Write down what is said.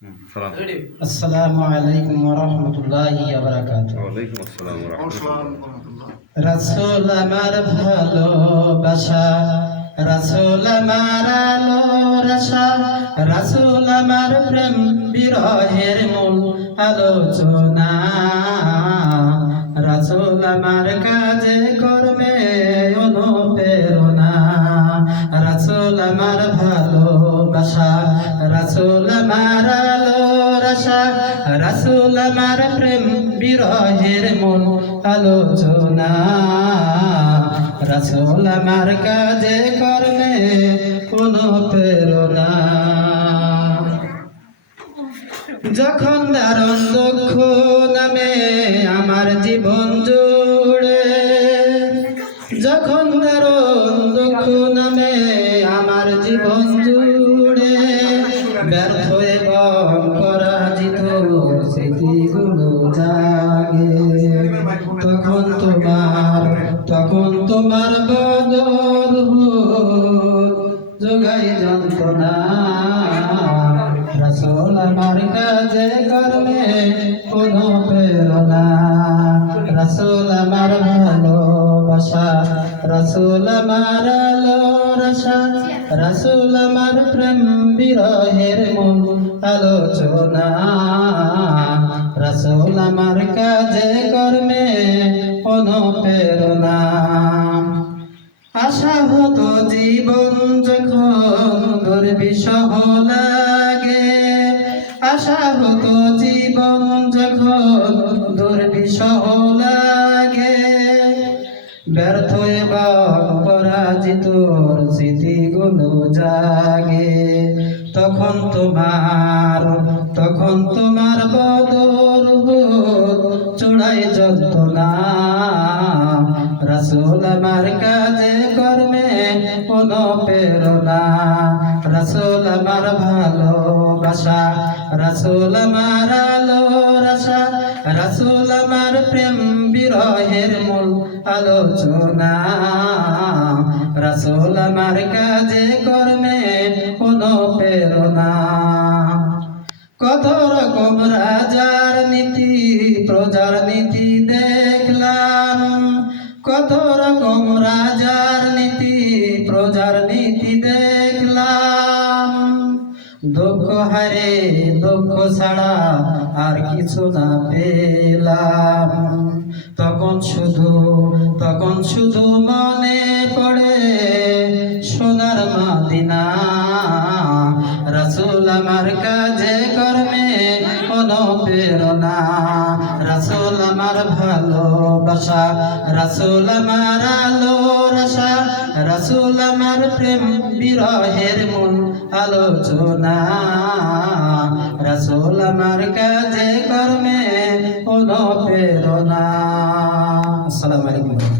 আসসালামু আলাইকুম রহমতুল্লাহি ওয়ালাইকুম আসসালাম ওয়া রাহমাতুল্লাহ। রাসূল আমার ভালোবাসা রাসূল আমার আলো রাসূল আমার প্রেম বিরহের মূল আলোচনা রাসূল আমার কাজে কর্মে অনুপ্রেরণা রাসূল আমার ভালোবাসা রাসূল আমার আলো রাসা, রাসূল আমার প্রেম বিরহের মন আলোচনা। রাসূল আমার কাজে কর্মে কোনো প্রেরণা। যখন দারুণ দুঃখ নামে আমার জীবন জুড়ে, যখন দারুণ দুঃখ নামে আমার জীবন জুড়ে ব্যর্থ এবং পরাজিত স্মৃতিগুলো জাগে তখন তোমার তখন তোমার বদল যোগাই যন্ত্রণা রাসূল আমার কাজে কর্মে কোনো প্রেরণা রাসূল আমার ভালোবাসা রাসূল আমার আলো রসা রাসূল আমার প্রেম বিরহের মূল আলোচনা। রাসূল আমার কাজে কর্মে অনুপ্রেরণা। আশা হতো জীবন যখন দুর্বিষহ লাগে। আশা হতো জীবন যখন দুর্বিষহ ব্যর্থ এবং পরাজিত স্মৃতিগুলো জাগে। তখন তোমার তখন তোমার বদর চড়াই যন্ত্রণা। রাসূল আমার কাজে, কর্মে কোনো প্রেরণা রাসূল আমার ভালোবাসা। রাসূল আমার আলো রাসা রাসূল আমার প্রেম বিরহের মূল আলোচনা। রাসূল আমার কাজে কর্মে কোনো প্রেরণা। কত রকম রাজার নীতি, প্রজার নীতি দেখলাম। কত রকম রাজার নীতি, প্রজার দুঃখ হারে দুঃখ ছাড়া আর কিছু না পেলাম। তখন শুধু তখন শুধু মনে পড়ে সোনার মাদিনা। রসুল আমার কাজে কর্মে অনুপ্রেরণা আমার ভালোবাসা রাসুল আমার আলো রসা। রসুল আমার প্রেম বিরহের মূল আলোচনা। রাসুল আমার কাজে কর্মে অনুপ্রেরণা। আসসালামু আলাইকুম।